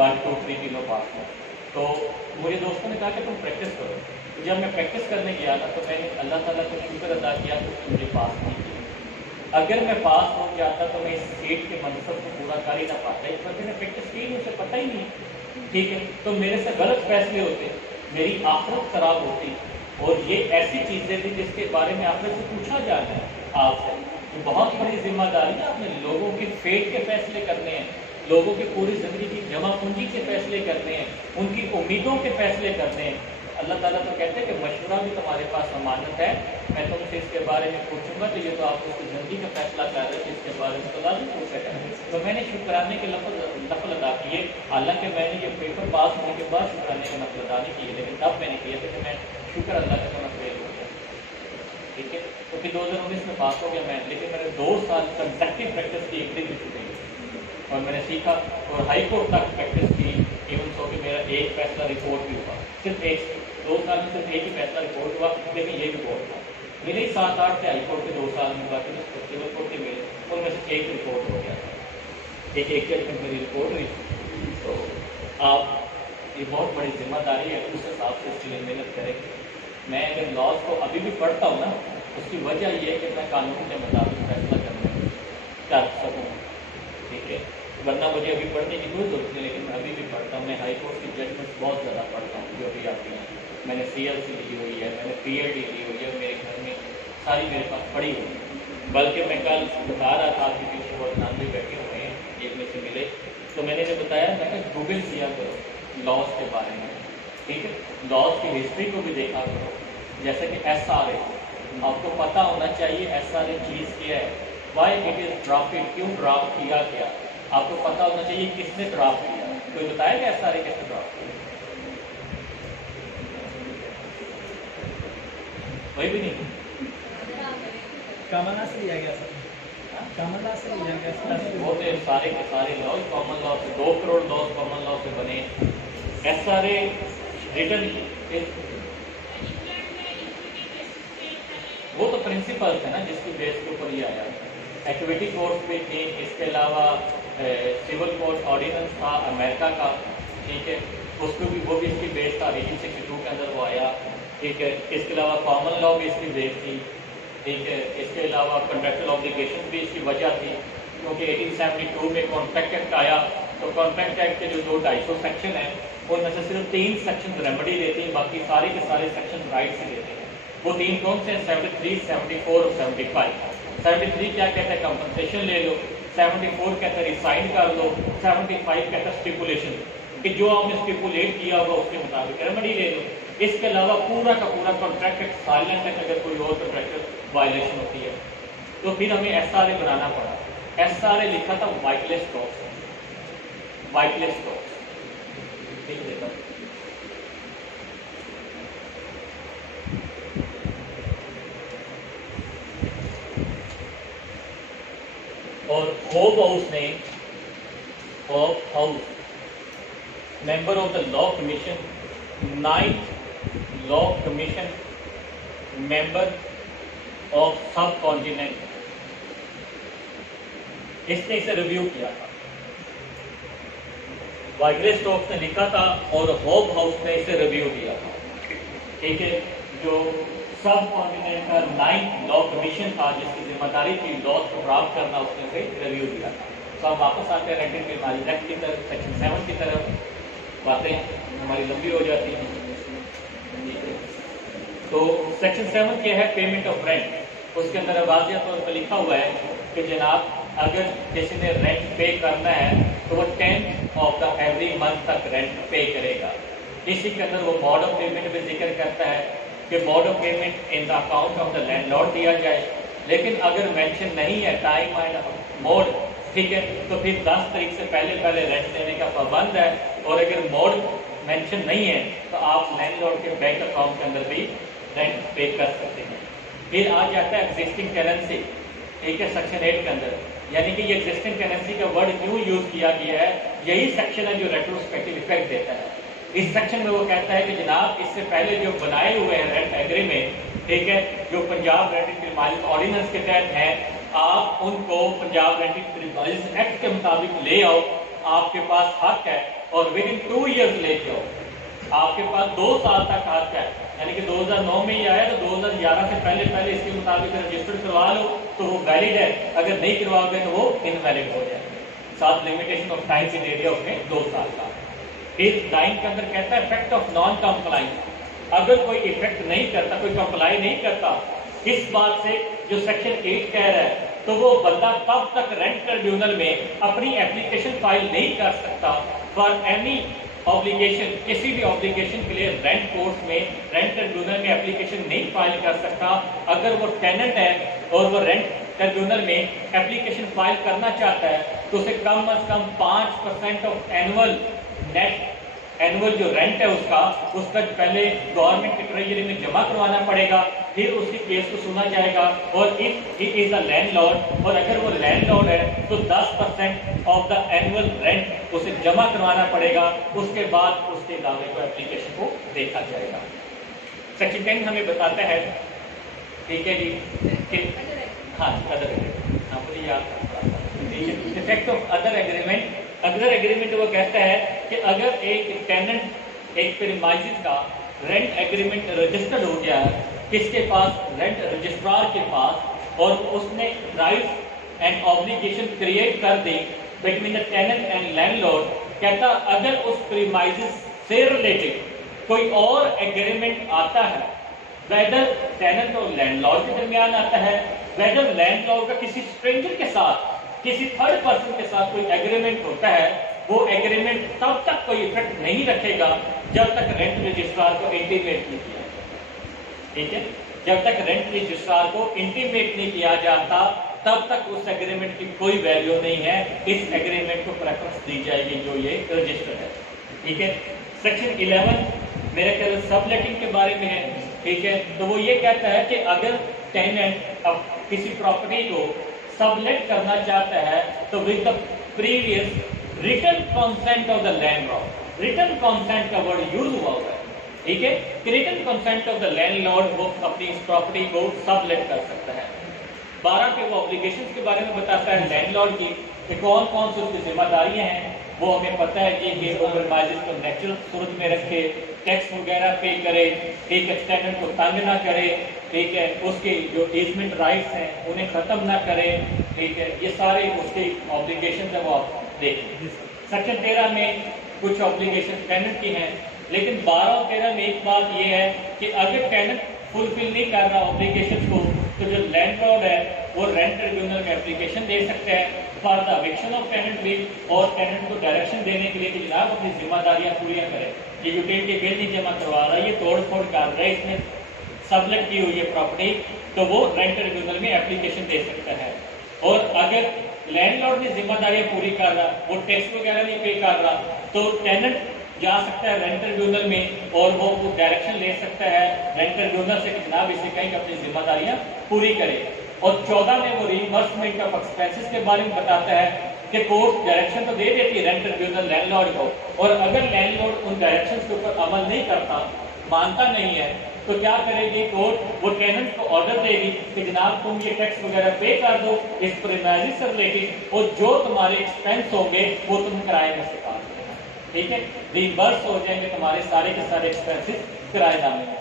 1, 2, 3 तीनों पास में। तो मुझे दोस्तों ने कहा कि तुम प्रैक्टिस करो, तो जब मैं प्रैक्टिस करने गया ना, तो मैंने अल्लाह ताला को शुक्र अदा किया कि उसने मुझे पास नहीं किया। अगर मैं पास हो जाता तो मैं इस सीट के मनसब को पूरा कर ही ना पाता, इस वजह से प्रैक्टिस की मुझे पता ही नहीं, ठीक है। तो मेरे से गलत फैसले होते, मेरी आखिरत खराब होती, और ये ऐसी चीज़ें थी जिसके बारे में आपने से पूछा जाना है आपसे, तो बहुत बड़ी जिम्मेदारी है, आपने लोगों के फेट के फैसले करने हैं, लोगों की पूरी ज़िंदगी की जमा पूंजी के फैसले करने हैं, उनकी उम्मीदों के फैसले करने हैं। अल्लाह ताला तो कहते हैं कि मशवरा भी तुम्हारे पास अमानत है, मैं तुमसे इसके बारे में पूछूंगा, तो ये तो आप उसकी ज़िंदगी का फैसला कर रहे थे, इसके बारे में तो लाजम पूछ सकते हैं। तो मैंने शुक्राने के नफल अदा किए, हालांकि मैंने ये पेपर पास होने के बाद शुक्राने के नफल अदा नहीं किए, लेकिन तब मैंने किया था कि मैं शुक्र अल्लाह का मैं फेल हो गया, ठीक है। तो फिर 2019 में पास हो गया मैं, लेकिन मैंने 2 साल कंसेक्टिव प्रैक्टिस की, एक दिन भी छूटी, और मैंने सीखा, और हाई कोर्ट तक प्रैक्टिस की, इवन सो कि मेरा एक फैसला रिपोर्ट भी हुआ, सिर्फ एक 2 साल में सिर्फ एक ही फैसला रिपोर्ट हुआ, लेकिन ये रिपोर्ट था मेरे 7-8 थे हाई कोर्ट के 2 साल में, बाकी तो सिविल कोर्ट के मिले, उनमें से एक रिपोर्ट हो गया था, एक जजमेंट मेरी रिपोर्ट हुई। तो आप ये बहुत बड़ी जिम्मेदारी है, उस हिसाब से इसके लिए मेहनत करेंगे। मैं अगर लॉज को अभी भी पढ़ता हूँ ना, उसकी वजह ये है कि मैं कानून के मुताबिक फैसला कर सकूँ, ठीक है, वरना मुझे अभी पढ़ने की कोई जरूरत नहीं, लेकिन मैं अभी भी पढ़ता हूँ। मैं हाई कोर्ट की जजमेंट बहुत ज़्यादा पढ़ता हूँ जो भी आती हैं, मैंने CLC ली हुई है, मैंने PhD ली हुई है, मेरे घर में सारी मेरे पास पढ़ी हुई है, बल्कि मैं कल बता रहा था, आपके पीछे बहुत नाम भी बैठे हुए हैं, एक में से मिले, तो मैंने इन्हें बताया, मैं गूगल किया करो लॉज के बारे में, ठीक है, लॉज की हिस्ट्री को भी देखा करो, जैसे कि SRA, आपको पता होना चाहिए SRA चीज़ क्या है, वाई इट इज़ ड्राफ्टेड, क्यों ड्राफ्ट किया गया, आपको पता होना चाहिए किसने ड्राफ्ट किया। कोई बताएगा SRA किसने ड्राफ्ट किया? कोई भी नहीं। कमलनाथ से लिया गया सर, कमलनाथ से लिया गया सर। वो तो सारे के सारे लॉज कॉमन लॉ से, 2 करोड़ लॉज कॉमन लॉ से बने। SRA रिटर्न, वो तो प्रिंसिपल्स है ना जिसकी बेस के ऊपर ये आया। एक्टिविटी कोर्स भी थी, इसके अलावा सिविल कोड ऑर्डिनेंस था अमेरिका का, ठीक है, उसको भी, वो भी इसकी बेस था, 1862 के अंदर वो आया, ठीक है। इसके अलावा कॉमन लॉ भी इसकी बेस थी, ठीक है। इसके अलावा कॉन्ट्रैक्चुअल ऑब्लिगेशन भी इसकी वजह थी, क्योंकि 1872 में कॉन्ट्रैक्ट एक्ट आया, तो कॉन्ट्रैक्ट एक्ट के जो 250 सेक्शन है उनमें से सिर्फ 3 सेक्शन रेमेडी देती हैं, बाकी सारे के सारे सेक्शन राइट से देते हैं। वो 3 कौन से हैं? 73, 74 और 75। 73 क्या कहता है? कंपनसेशन ले लो। 74 कहता है रिसाइन कर लो। 75 कहता है स्टिपुलेशन, कि जो आपने स्टिपुलेट किया होगा उसके मुताबिक रेमेडी ले लो। इसके अलावा पूरा का पूरा कॉन्ट्रैक्ट एक्ट साइलेंट है, अगर कोई और कॉन्ट्रैक्चुअल वायलेशन होती है तो फिर हमें SRA बनाना पड़ा। SRA लिखा था वाइटलेस स्टॉक्स, वाइटलेस स्टॉक्स, ठीक है। और होप हाउस ने, hope house member of the law commission, 9th law commission member of सब कॉन्टिनेंट, इसने इसे रिव्यू किया था। वाइटलेस स्टॉक्स ने लिखा था और होप हाउस ने इसे रिव्यू किया था, ठीक है। जो सब कॉन्टिनेंट का 9th लॉ कमीशन था जिसकी जिम्मेदारी थी लॉज को ड्राफ्ट करना, उसने से रिव्यू दिया था। तो हम वापस आते हैं रेंटिंग की हमारी एक्ट की तरफ, सेक्शन 7 की तरफ। बातें हमारी लंबी हो जाती हैं, ठीक है। तो सेक्शन 7 क्या है? Payment of rent. उसके अंदर वाज़िह तौर पर लिखा हुआ है कि जनाब अगर किसी ने रेंट पे करना है तो वो 10th of the every month तक रेंट पे करेगा। इसी के अंदर वो मोड ऑफ पेमेंट भी जिक्र करता है कि mode of payment in the account of the landlord दिया जाए, लेकिन अगर मेंशन नहीं है टाइम एंड मोड, ठीक है, तो फिर 10 तारीख से पहले रेंट देने का पाबंद है। और अगर मोड मेंशन नहीं है तो आप लैंडलॉर्ड के बैंक अकाउंट के अंदर भी रेंट पे कर सकते हैं। फिर आ जाता है एग्जिस्टिंग टेनेंसी, ठीक है, सेक्शन 8 के अंदर। यानी कि ये एग्जिस्टिंग टेनेंसी का वर्ड क्यों यूज किया गया है, यही सेक्शन है जो रेट्रोस्पेक्टिव इफेक्ट देता है। इस सेक्शन में वो कहता है कि जनाब इससे पहले जो बनाए हुए हैं रेंट एग्रीमेंट, ठीक है, जो पंजाब रेंटेड प्रीमाइजेस ऑर्डिनेंस के तहत है, आप उनको पंजाब रेंटेड प्रीमाइजेस एक्ट के मुताबिक ले आओ, आपके पास हक है। और विद इन 2 ईयर्स लेके आओ, आपके पास 2 साल तक हक है। यानी कि 2009 में ही आया तो 2011 से पहले इसके मुताबिक रजिस्टर्ड करवा लो तो वो वैलिड है, अगर नहीं करवाओगे तो वो इनवैलिड हो जाएगा। साथ लिमिटेशन ऑफ टाइम पीरियड है उसमें 2 साल का। फिर 9 के अंदर कहता है इफेक्ट ऑफ नॉन कंप्लाइंस। अगर कोई इफेक्ट नहीं करता, कोई कंप्लाई नहीं करता इस बात से जो सेक्शन 8 कह रहा है, तो वो बंदा तब तक रेंट ट्रिब्यूनल में अपनी एप्लीकेशन फाइल नहीं कर सकता फॉर एनी ऑब्लिगेशन, किसी भी ऑब्लिगेशन के लिए रेंट कोर्ट में, रेंट ट्रिब्यूनल में एप्लीकेशन नहीं फाइल कर सकता। अगर वो टेनेंट है और वो रेंट ट्रिब्यूनल में एप्लीकेशन फाइल करना चाहता है तो उसे कम से कम 5% ऑफ एनुअल नेट, एनुअल जो रेंट है उसका पहले गवर्नमेंट के ट्रेजरी में जमा करवाना पड़ेगा। फिर उसकी केस को सुना जाएगा और if he is a landlord, और अगर वो लैंडलॉर्ड है तो 10% ऑफ द एनुअल रेंट उसे जमा करवाना पड़ेगा। उसके बाद उसके दावे को, एप्लीकेशन को देखा जाएगा। सेक्शन 10 हमें बताता है, ठीक है जी, कि हाँ अदर एग्रीमेंट, हाँ मुझे याद है effect of other agreement. Other agreement वो कहता है कि अगर एक टेनेंट, एक प्रीमाइजेस का रेंट एग्रीमेंट रजिस्टर्ड हो गया है किसके पास? रेंट रजिस्ट्रार के पास, और उसने राइट्स एंड ऑब्लिगेशन क्रिएट कर दी between the tenant and landlord. कहता अगर उस प्रीमाइजेस से रिलेटेड कोई और एग्रीमेंट आता है, वेदर टेनेंट और लैंडलॉर्ड के दरमियान आता है वेदर लैंडलॉर्ड का किसी स्ट्रेंजर के साथ, किसी थर्ड पर्सन के साथ कोई एग्रीमेंट होता है, वो एग्रीमेंट तब तक कोई इफेक्ट नहीं रखेगा जब तक रेंट रजिस्ट्रार को इंटीमेट नहीं किया जाता। ठीक है, जब तक रेंट रजिस्ट्रार को इंटीमेट नहीं किया जाता तब तक उस एग्रीमेंट की कोई वैल्यू नहीं है। इस एग्रीमेंट को प्रेफरेंस दी जाएगी जो ये रजिस्टर है। ठीक है, सेक्शन 11 मेरे ख्याल सबलेटिंग के बारे में है। ठीक है, तो वो ये कहता है कि अगर टेनेंट अब किसी प्रॉपर्टी को सबलेट करना चाहता है तो with the previous written consent of the landlord, written consent का वर्ड यूज हुआ है। ठीक है, written consent of the landlord वो अपनी इस प्रॉपर्टी को सबलेट कर सकता है। 12 के वो ऑब्लिगेशंस के बारे में बताता है लैंडलॉर्ड की कि कौन कौन सी उसकी जिम्मेदारियां हैं। वो हमें पता है कि ये ओवरमाइजेस को नेचुरल सूरत में रखे, टैक्स वगैरह पे करे, ठीक है, टेनेंट को तंग ना करे, ठीक है, उसके जो ईजमेंट राइट्स हैं उन्हें खत्म ना करे। ठीक है, ये सारे उसके ऑब्लिगेशन है, वो आप देखें। सेक्शन 13 में कुछ ऑब्लिगेशन टेनेंट की हैं, लेकिन 12 और 13 में एक बात ये है कि अगर टेनेंट फुलफिल नहीं कर रहा ऑब्लिगेशन को तो जो लैंडलॉर्ड है वो रेंट ट्रिब्यूनल में एप्लीकेशन दे सकता है for the eviction of tenant भी, और टेनेंट को डायरेक्शन देने के लिए कि जनाब अपनी जिम्मेदारियां पूरी करें। ये यूटिलिटी बिल नहीं जमा करवा रहा, ये तोड़ फोड़ कर रहा है, इसने सबलेट की हुई है प्रॉपर्टी, तो वो रेंट ट्रिब्यूनल में एप्लीकेशन दे सकता है। और अगर लैंडलॉर्ड ने जिम्मेदारियां पूरी कर रहा, वो टैक्स वगैरह नहीं पे कर रहा, तो टेनेंट जा सकता है रेंट ट्रिब्यूनल में और वो डायरेक्शन ले सकता है रेंट ट्रिब्यूनल से कि जनाब इसे कहीं अपनी जिम्मेदारियां पूरी करे। और 14 में वो रीइंबर्समेंट ऑफ एक्सपेंसेस के बारे में बताता है कि कोर्ट डायरेक्शन तो दे देती है रेंट ट्रिब्यूनल लैंडलॉर्ड को, और अगर लैंडलॉर्ड उन डायरेक्शंस के ऊपर अमल नहीं करता, मानता नहीं है, तो क्या करेगी कोर्ट? वो टेनेंट को ऑर्डर देगी कि जनाब तुम ये टैक्स वगैरह पे कर दो इस प्रीमाइजेस से रिलेटेड, और जो तुम्हारे एक्सपेंस होंगे वो तुम किराए में से काट देना। ठीक है, रिवर्स हो जाएंगे तुम्हारे सारे के सारे एक्सपेंसेस किराएदार में से।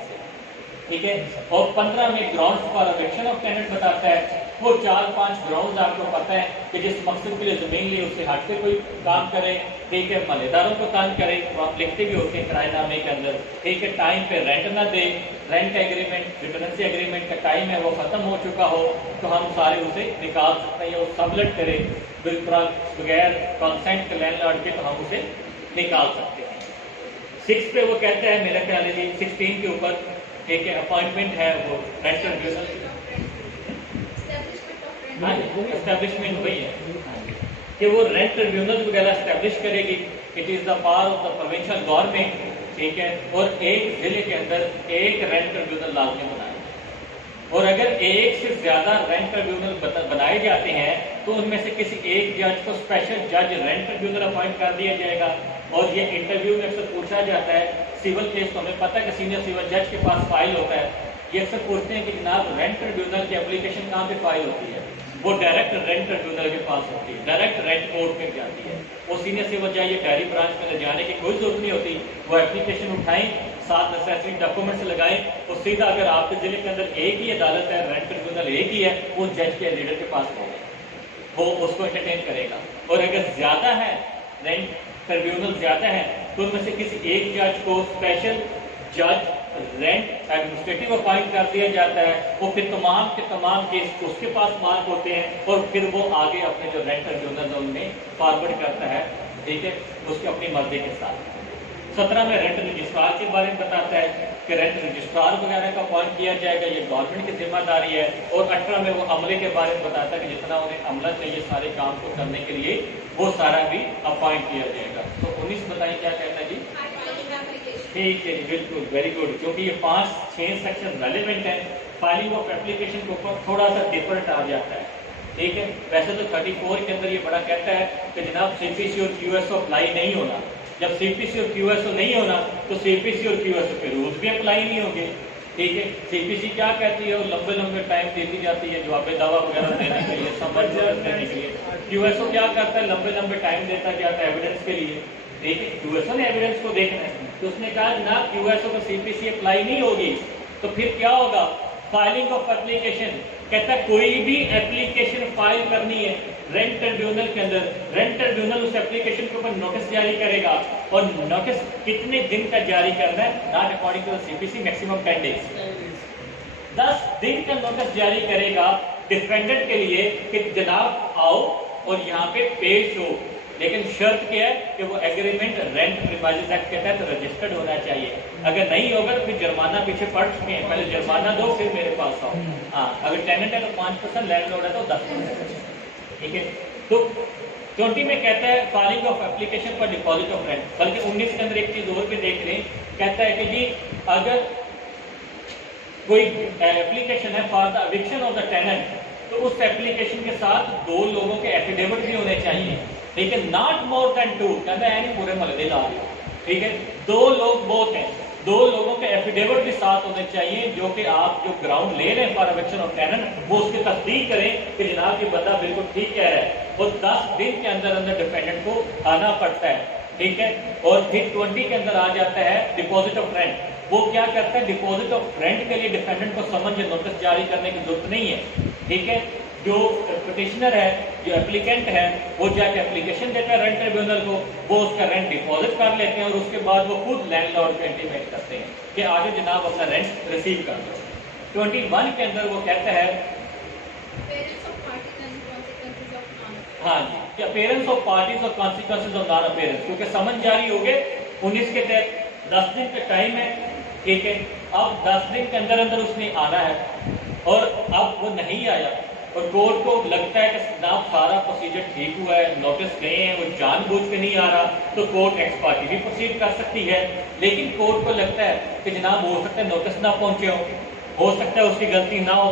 ठीक है, और 15 में grounds for eviction of tenant बताता है। वो 4-5 ग्राउंड्स आपको पता है कि जिस मकसद के लिए जमीन ली उससे हट के कोई काम करे, ठीक है, मलेदारों को तंग करे, तो आप लिखते भी होते हैं किराएनामे के अंदर। ठीक है, टाइम पे रेंट ना दे, रेंट एग्रीमेंट रिटर्नेंसी एग्रीमेंट का टाइम है वो खत्म हो चुका हो, तो हम सारे उसे निकाल सकते हैं, या वो सबलेट करे बिल्कुल बगैर कंसेंट के लैंडलॉर्ड के, तो हम उसे निकाल सकते हैं। 6 पे वो कहता है, मेरा ख्याल है 16 के ऊपर एक अपॉइंटमेंट है वो रेंट ट्रिब्यूनल, एस्टेब्लिशमेंट वही है कि वो रेंट ट्रिब्यूनल वगैरह एस्टेब्लिश करेगी। It is the power of the provincial government. ठीक है, और एक जिले के अंदर एक रेंट ट्रिब्यूनल लाजमी बनाए, और अगर एक से ज्यादा रेंट ट्रिब्यूनल बनाए जाते हैं तो उनमें से किसी एक जज को स्पेशल जज रेंट ट्रिब्यूनल अपॉइंट कर दिया जाएगा। और ये इंटरव्यू में अक्सर पूछा जाता है, सिविल केस तो हमें पता है कि सीनियर सिविल जज के पास फाइल होता है, ये अक्सर पूछते हैं कि जनाब रेंट ट्रिब्यूनल की एप्लीकेशन कहाँ पे फाइल होती है? वो डायरेक्ट रेंट ट्रिब्यूनल के पास होती है, डायरेक्ट रेंट कोर्ट में जाती है। वो सीनियर सिविल जज ये डायरी ब्रांच में ले जाने की कोई जरूरत नहीं होती, वो एप्लीकेशन उठाएं, साथ नेसेसरी डॉक्यूमेंट्स लगाएं, और सीधा अगर आपके जिले के अंदर एक ही अदालत है, रेंट ट्रिब्यूनल एक ही है, वो जज के लीडर के पास होगा, वो उसको एंटरटेन करेगा। और अगर ज्यादा है रेंट ट्रिब्यूनल ज्यादा है तो उनमें से किसी एक जज को स्पेशल जज रेंट एडमिनिस्ट्रेटिव अपॉइंट कर दिया जाता है। वो फिर तमाम के तमाम केस उसके पास मार्क होते हैं, और फिर वो आगे अपने जो रेंट ट्रिब्यूनल उनमें फॉरवर्ड करता है। ठीक है, उसकी अपनी मर्जी के साथ। 17 में रेंट रजिस्ट्रार के बारे में बताता है कि रेंट रजिस्ट्रार वगैरह का अपॉइंट किया जाएगा, ये गवर्नमेंट की जिम्मेदारी है। और 18 में वो अमले के बारे में बताता है कि जितना उन्हें अमला चाहिए सारे काम को करने के लिए, वो सारा भी अपॉइंट किया जाएगा। तो 19 बताइए क्या कहता है जी? ठीक है जी, बिल्कुल, वेरी गुड, क्योंकि ये 5-6 सेक्शन रेलिवेंट है। फाइलिंग ऑफ एप्लीकेशन के ऊपर थोड़ा सा डिफरेंट आ जाता है। ठीक है, वैसे तो 34 के अंदर ये बड़ा कहता है कि जनाब सीपीसी और क्यूएसओ अप्लाई नहीं होना। जब सीपीसी और क्यूएसओ नहीं होना तो सीपीसी और क्यूएसओ के रूल्स भी अप्लाई नहीं होंगे। ठीक है, सीपीसी क्या कहती है? वो लंबे लंबे टाइम देती जाती है जवाब दावा वगैरह देने के लिए, समझ देने के लिए। क्यूएसओ क्या करता है? लंबे लंबे टाइम देता जाता है एविडेंस के लिए। ठीक है, क्यूएसओ ने एविडेंस को देखना है, तो उसने कहा जनाब क्यूएसओ को सीपीसी अप्लाई नहीं होगी, तो फिर क्या होगा? फाइलिंग ऑफ एप्लीकेशन कहता है कोई भी एप्लीकेशन फाइल करनी है रेंट ट्रिब्यूनल के अंदर, रेंट ट्रिब्यूनल उस एप्लीकेशन के ऊपर नोटिस जारी करेगा, और नोटिस कितने दिन का जारी करना है? Not according to CPC, maximum 10 days, 10 दिन का नोटिस जारी करेगा। डिफेंडेंट के लिए कि जनाब आओ और यहाँ पे पेश हो, लेकिन शर्त क्या है कि वो एग्रीमेंट रेंट प्रीमाइसेस एक्ट के तहत रजिस्टर्ड होना चाहिए। अगर नहीं होगा तो फिर जुर्माना पीछे पड़ चुके हैं, पहले जुर्माना दो फिर मेरे पास आओ। हाँ, अगर टेनेंट है तो 5%, लैंडलॉर्ड है तो 10%। ठीक है, तो 20 में कहता है filing of application for deposit of rent, बल्कि 19 के अंदर एक चीज और भी देख रहे हैं, कहता है कि जी अगर कोई एप्लीकेशन है for the eviction of the tenant, तो उस एप्लीकेशन के साथ 2 लोगों के एफिडेविट भी होने चाहिए। ठीक है, नॉट मोर देन 2, कहता है नहीं पूरे मोहल्ले ला रहे हो। ठीक है, 2 लोग बहुत हैं, 2 लोगों के एफिडेविट भी साथ होने चाहिए, जो कि आप जो ग्राउंड ले रहे हैं फॉर एविक्शन ऑफ टेनेंट वो उसकी तस्दीक करें कि जनाब ये बंदा बिल्कुल ठीक कह रहा है, और 10 दिन के अंदर अंदर डिफेंडेंट को आना पड़ता है। ठीक है, और फिर 20 के अंदर आ जाता है डिपॉजिट ऑफ रेंट। वो क्या करता है, डिपॉजिट ऑफ रेंट के लिए डिफेंडेंट को समन या नोटिस जारी करने की जरूरत नहीं है। ठीक है, जो पिटिशनर है, जो एप्लीकेंट है, वो जाके एप्लीकेशन देता है रेंट ट्रिब्यूनल को, वो उसका रेंट डिपॉजिट कर लेते हैं और उसके बाद वो खुद लैंडलॉर्ड को इंटीमेट करते हैं कि आज जनाब अपना रेंट रिसीव कर दो। 21 के अंदर वो कहता है हाँ जी, अपेयरेंस ऑफ पार्टीज और कॉन्सिक्वेंसेज ऑफ नॉन अपेयरेंस, क्योंकि समन जारी हो गए 19 के तहत 10 दिन का टाइम है। ठीक है, अब 10 दिन के अंदर अंदर उसने आना है और अब वो नहीं आया और कोर्ट को लगता है कि जनाब सारा प्रोसीजर ठीक हुआ है, नोटिस गए हैं, वो जानबूझ के नहीं आ रहा, तो कोर्ट एक्स पार्टी भी प्रोसीड कर सकती है। लेकिन कोर्ट को लगता है कि जनाब हो सकता है नोटिस ना पहुंचे हो सकता है उसकी गलती ना हो।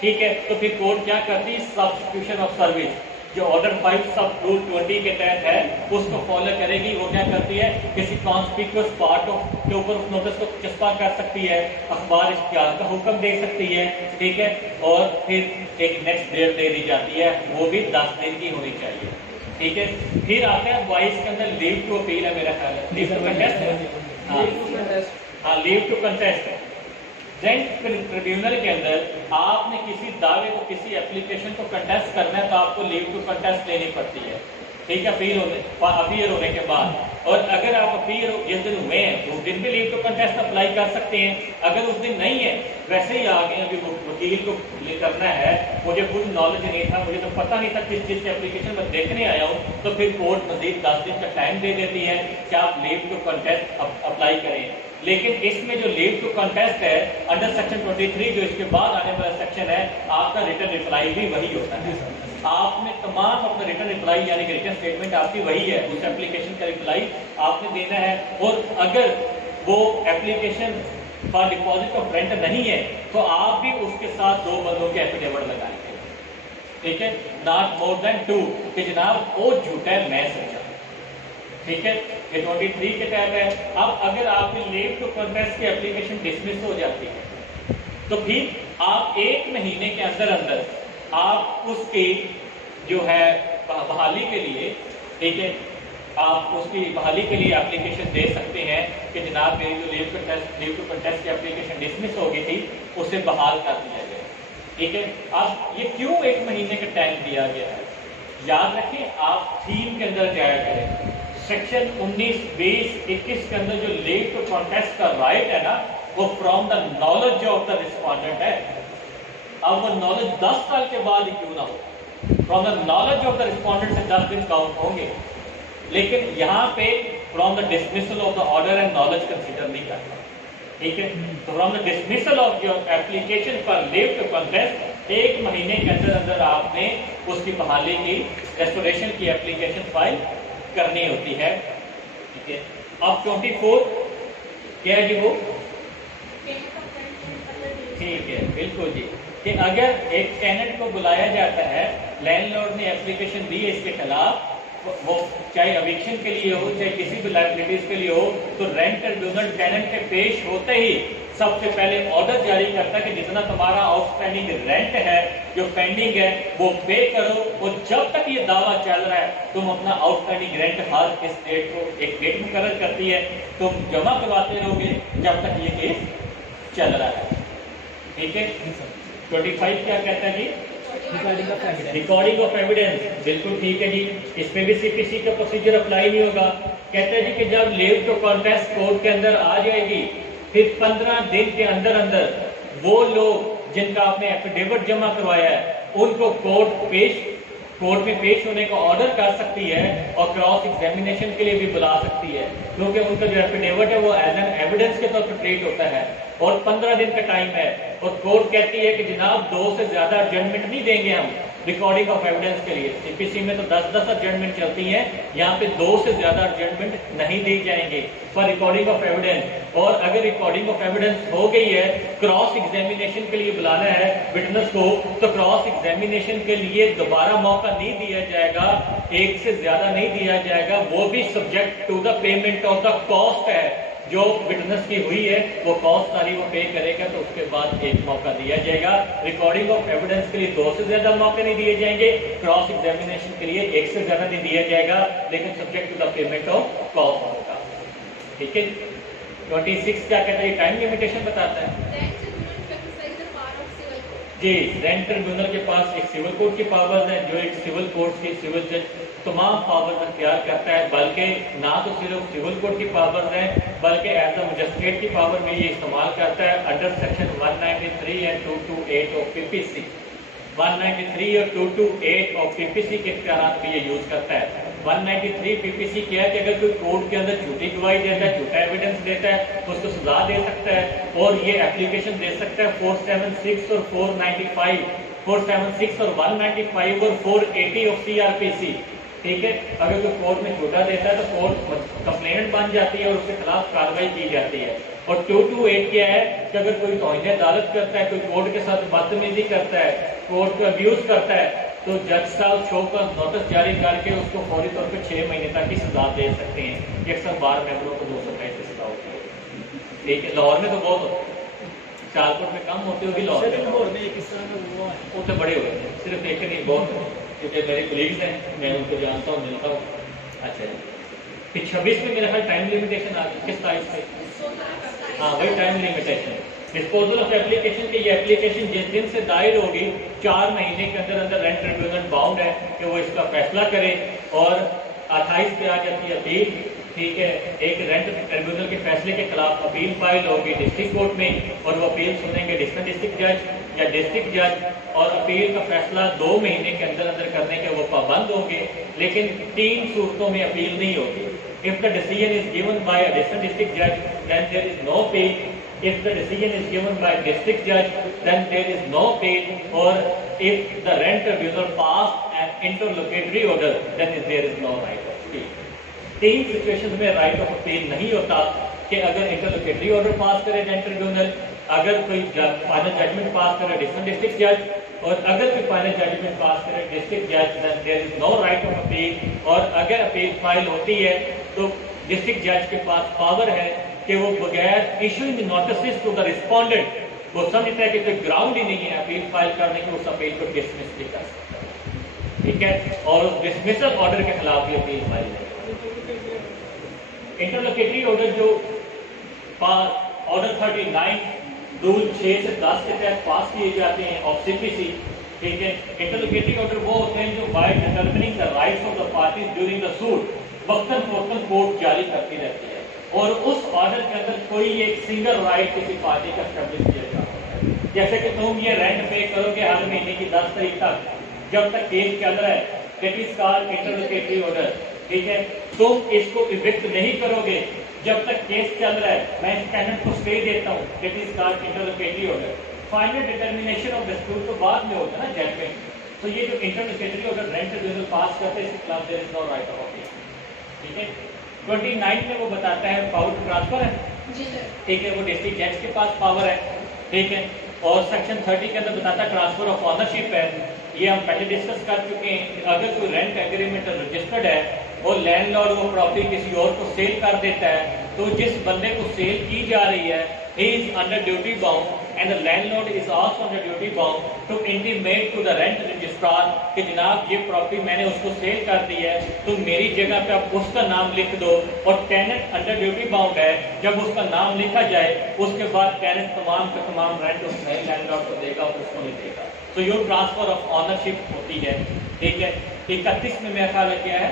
ठीक है, तो फिर कोर्ट क्या करती है, सब्स्टिट्यूशन ऑफ सर्विस जो ऑर्डर 5 सब रूल 20 के तहत है उसको फॉलो करेगी। वो क्या करती है, किसी कॉन्स्पिक्यूअस पार्ट ऑफ के ऊपर उस नोटिस को चस्पा कर सकती है, अखबार इश्तिहार का हुक्म दे सकती है। ठीक है, और फिर एक नेक्स्ट डेट दे दी जाती है, वो भी 10 दिन की होनी चाहिए। ठीक है, फिर आता है 22 के अंदर लीव टू अपील है, मेरा ख्याल है लीव टू कंटेस्ट है। हाँ, लीव टू कंटेस्ट है। रेंट ट्रिब्यूनल के अंदर आपने किसी दावे को, किसी एप्लीकेशन को कंटेस्ट करना है तो आपको लीव टू कंटेस्ट लेनी पड़ती है। ठीक है, अपीयर होने के बाद, और अगर आप अपीयर जिस दिन हुए हैं तो उस दिन भी लीव टू कंटेस्ट अप्लाई कर सकते हैं। अगर उस दिन नहीं है, वैसे ही आ गए, अभी वकील को करना है, मुझे खुद नॉलेज नहीं था, मुझे तो पता नहीं था किस चीज़ की एप्लीकेशन में देखने आया हूँ, तो फिर कोर्ट मजीद 10 दिन का टाइम दे देती है कि आप लीव टू कंटेस्ट अप्लाई करें। लेकिन इसमें जो लीव टू कंटेस्ट है अंडर सेक्शन 23, जो इसके बाद आने वाला सेक्शन है, आपका रिटर्न रिप्लाई भी वही होता है। आपने तमाम अपना रिटर्न रिप्लाई यानी कि रिटर्न स्टेटमेंट आपकी वही है, उस एप्लीकेशन का रिप्लाई आपने देना है। और अगर वो application for deposit of rent नहीं है तो आप भी उसके साथ 2 बंदों के एफिडेविट लगाएंगे। ठीक है, नॉट मोर देन 2 कि जनाब वो झूठा है मैं सच्चा। ठीक है, ये 23 के तहत है। अब अगर आपकी लीव टू कंटेस्ट की एप्लीकेशन डिसमिस हो जाती है तो फिर आप 1 महीने के अंदर अंदर आप उसकी जो है बहाली के लिए, ठीक है, आप उसकी बहाली के लिए एप्लीकेशन दे सकते हैं कि जनाब मेरी जो लीव टू कंटेस्ट की एप्लीकेशन डिसमिस हो गई थी उसे बहाल कर दिया गया। ठीक है, अब ये क्यों 1 महीने का टाइम दिया गया है, याद रखें, आप थीम के अंदर जाया करें। सेक्शन 19, 20, 21 के अंदर जो लीव टू कंटेस्ट का राइट है ना, वो from the knowledge of the respondent है। अब वो नॉलेज 10 साल के बाद ही क्यों ना हो, from the knowledge of the respondent से 10 दिन काउंट होंगे। लेकिन यहाँ पे from the dismissal of the order and knowledge consider नहीं करता। ठीक है, तो from the dismissal of your application for leave to contest 1 महीने के अंदर अंदर आपने उसकी बहाली की, रेस्टोरेशन की एप्लीकेशन फाइल करनी होती है। ठीक है, अब 24 क्या है जी, वो ठीक है, बिल्कुल जी, कि अगर एक टेनेंट को बुलाया जाता है, लैंडलॉर्ड ने एप्लीकेशन दी है इसके खिलाफ, वो चाहे एविक्शन के लिए हो चाहे किसी भी लायबिलिटीज के लिए हो, तो रेंट ट्रिब्यूनल टेनेंट के पेश होते ही सबसे पहले ऑर्डर जारी करता है कि जितना तुम्हारा आउटस्टैंडिंग रेंट है, जो पेंडिंग है, वो पे करो। और जब तक ये दावा चल रहा है तुम अपना आउटस्टैंडिंग रेंट हर इस डेट को एक डेट मुकर्रर करती है, तुम जमा करवाते रहोगे जब तक ये केस चल रहा है। ठीक है, 25 क्या कहता है जी, रिकॉर्डिंग ऑफ एविडेंस, बिल्कुल ठीक है जी, इसमें भी सीपीसी का प्रोसीजर अप्लाई नहीं होगा। कहते हैं जी कि जब लीव टू कंटेस्ट कोर्ट के अंदर आ जाएगी, फिर 15 दिन के अंदर अंदर वो लोग जिनका आपने एफिडेविट जमा करवाया है उनको कोर्ट में पेश होने का ऑर्डर कर सकती है और क्रॉस एग्जामिनेशन के लिए भी बुला सकती है, क्योंकि उनका जो एफिडेविट है वो एज एन एविडेंस के तौर पर ट्रीट होता है और 15 दिन का टाइम है। और कोर्ट कहती है कि जनाब 2 से ज्यादा एडजमेंट नहीं देंगे हम रिकॉर्डिंग ऑफ एविडेंस के लिए। सीपीसी में तो 10-10 एडजमेंट चलती हैं, यहाँ पे 2 से ज्यादा एडजमेंट नहीं दी जाएंगे फॉर रिकॉर्डिंग ऑफ एविडेंस। और अगर रिकॉर्डिंग ऑफ एविडेंस हो गई है, क्रॉस एग्जामिनेशन के लिए बुलाना है विटनेस को, तो क्रॉस एग्जामिनेशन के लिए दोबारा मौका नहीं दिया जाएगा, 1 से ज्यादा नहीं दिया जाएगा, वो भी subject to the payment of the cost है जो विटनेस की हुई है, वो कॉस्ट सारी वो पे करेगा, तो उसके बाद 1 मौका दिया जाएगा। रिकॉर्डिंग ऑफ एविडेंस के लिए 2 से ज्यादा मौके नहीं दिए जाएंगे, क्रॉस एग्जामिनेशन के लिए 1 से ज्यादा नहीं दिया जाएगा, लेकिन subject to the payment of cost होगा। ठीक है, 26 क्या कहता है, टाइम लिमिटेशन बताता है जी। रेंट ट्रिब्यूनल के पास एक सिविल कोर्ट की पावर्स है, जो एक सिविल कोर्ट की सिविल जज तमाम पावर्स अख्तियार करता है, बल्कि ना तो सिर्फ सिविल कोर्ट की पावर्स हैं, बल्कि एज अ मजिस्ट्रेट की पावर में ये इस्तेमाल करता है under section 193 and 228 of PPC. 193 और 228 ऑफ पीपीसी के इख्तियारात पे ये यूज करता है। 193 पीपीसी क्या है कि अगर कोई कोर्ट के अंदर झूठी गवाही देता है, झूठा एविडेंस देता है, तो उसको सजा दे सकता है और ये एप्लीकेशन दे सकता है 476 और 495, 476 और 195 और 480 ऑफ सीआरपीसी। ठीक है, अगर कोई कोर्ट में झूठा देता है तो कोर्ट कंप्लेंट बन जाती है और उसके खिलाफ कार्रवाई की जाती है। और 228 क्या है कि अगर कोई तौहीन अदालत करता है, कोई कोर्ट के साथ बदतमीजी करता है, कोर्ट को अब्यूज करता है, तो जज साहब शो का नोटिस जारी करके उसको फौरी तौर पे 6 महीने तक की सजा दे सकते हैं। ये अक्सर बार मेंबरों को 225 से सजा होती है। ठीक है, लाहौर में तो बहुत होती है, सियालकोट में कम होती होगी, लाहौर में वो तो बड़े हुए हैं, सिर्फ एक नहीं बहुत, क्योंकि मेरे कोलीग्स हैं, मैं उनको जानता हूँ, मिलता हूँ। अच्छा जी, फिर 26 में मेरा ख्याल टाइम लिमिटेशन आ गई, किस तारीख से? हाँ, वही time limitation. Disposal of application की ये एप्लीकेशन जिस दिन से दायर होगी 4 महीने के अंदर अंदर रेंट ट्रिब्यूनल बाउंड है कि वो इसका फैसला करे। और 28 पे आ जाती है अपील। ठीक है, एक रेंट ट्रिब्यूनल के फैसले के खिलाफ अपील फाइल होगी डिस्ट्रिक्ट कोर्ट में और वो अपील सुनेंगे डिस्ट्रिक्ट जज या डिस्ट्रिक्ट जज, और अपील का फैसला 2 महीने के अंदर अंदर करने के वो पाबंद होंगे। लेकिन 3 सूरतों में अपील नहीं होगी। If the decision is given by a district जज then there is no appeal. If the decision is given by district judge, then there is no appeal. Or if the rent tribunal passed an interlocutory order, then there is no right of appeal. 3 situations में right of appeal नहीं होता कि अगर interlocutory order pass करे rent tribunal, अगर कोई final judgement पास करे district जज, और अगर कोई फाइनल जजमेंट पास करे डिस्ट्रिक्ट जज, then there is no right of appeal. और अगर अपील फाइल होती है तो डिस्ट्रिक्ट जज के पास पावर है कि वो बगैर issuing notice to the respondent, वो समझता है कि कोई ग्राउंड ही नहीं है अपील फाइल करने की, उस अपील को डिसमिस भी कर सकता है। ठीक है, और डिसमिसल ऑर्डर के खिलाफ भी अपील फाइल है। इंटरलोकेटरी ऑर्डर जो ऑर्डर 39 रूल 6 से 10 के तहत पास किए जाते हैं ऑफ सीपीसी। ठीक है, इंटरलोकेटरी ऑर्डर वो होते हैं जो by determining the rights of the parties during the suit वक्तन फौरतन कोर्ट जारी करती रहती है, और उस ऑर्डर के अंदर कोई एक सिंगल राइट किसी पार्टी का एस्टेब्लिश किया जाता है। जैसे कि तुम ये रेंट पे करोगे हर महीने की 10 तारीख तक, जब तक केस चल रहा है, that is called interlocutory order. ठीक है, तुम इसको इविक्ट नहीं करोगे जब तक केस चल रहा है, मैं टेनेंट को स्टे देता हूँ, that is called interlocutory order. Final determination of dispute तो बाद में होता है ना जजमेंट। तो ये जो interlocutory order rent tribunal pass करते हैं, इसके खिलाफ there is no right of appeal. ठीक है, 29 में वो बताता है पावर टू ट्रांसफर है। ठीक है, वो डिस्ट्रिक्ट जज के पास पावर है। ठीक है, और सेक्शन 30 के अंदर बताता है ट्रांसफर ऑफ ऑनरशिप है। ये हम पहले डिस्कस कर चुके हैं। अगर कोई रेंट एग्रीमेंट रजिस्टर्ड है और लैंडलॉर्ड वो प्रॉपर्टी किसी और को सेल कर देता है, तो जिस बंदे को सेल की जा रही है he is under duty bound and the landlord is also under duty bound to intimate to the rent registrar कि जनाब ये प्रॉपर्टी मैंने उसको सेल कर दी है, तो मेरी जगह पे आप उसका नाम लिख दो। और टेनेंट अंडर ड्यूटी बाउंड है, जब उसका नाम लिखा जाए उसके बाद टेनेंट तमाम का तमाम रेंट उस नए लैंडलॉर्ड को देगा, उसको नहीं देगा। तो ये ट्रांसफर ऑफ ऑनरशिप होती है। ठीक है, 31 में मेरा ख्याल क्या है,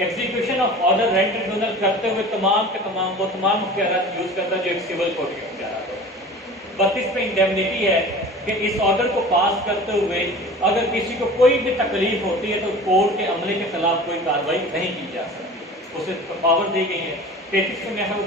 execution of order rent tribunal करते हुए तमाम के तमाम वो तमाम इख्तियारात यूज करता है जो एक सिविल कोर्ट के इख्तियारात हो। 32 पे इंडेमनिटी है कि इस ऑर्डर को पास करते हुए अगर किसी को कोई भी तकलीफ होती है तो कोर्ट के अमले के खिलाफ कोई कार्रवाई नहीं की जा सकती, उसे पावर दी गई है। 33 में महबूब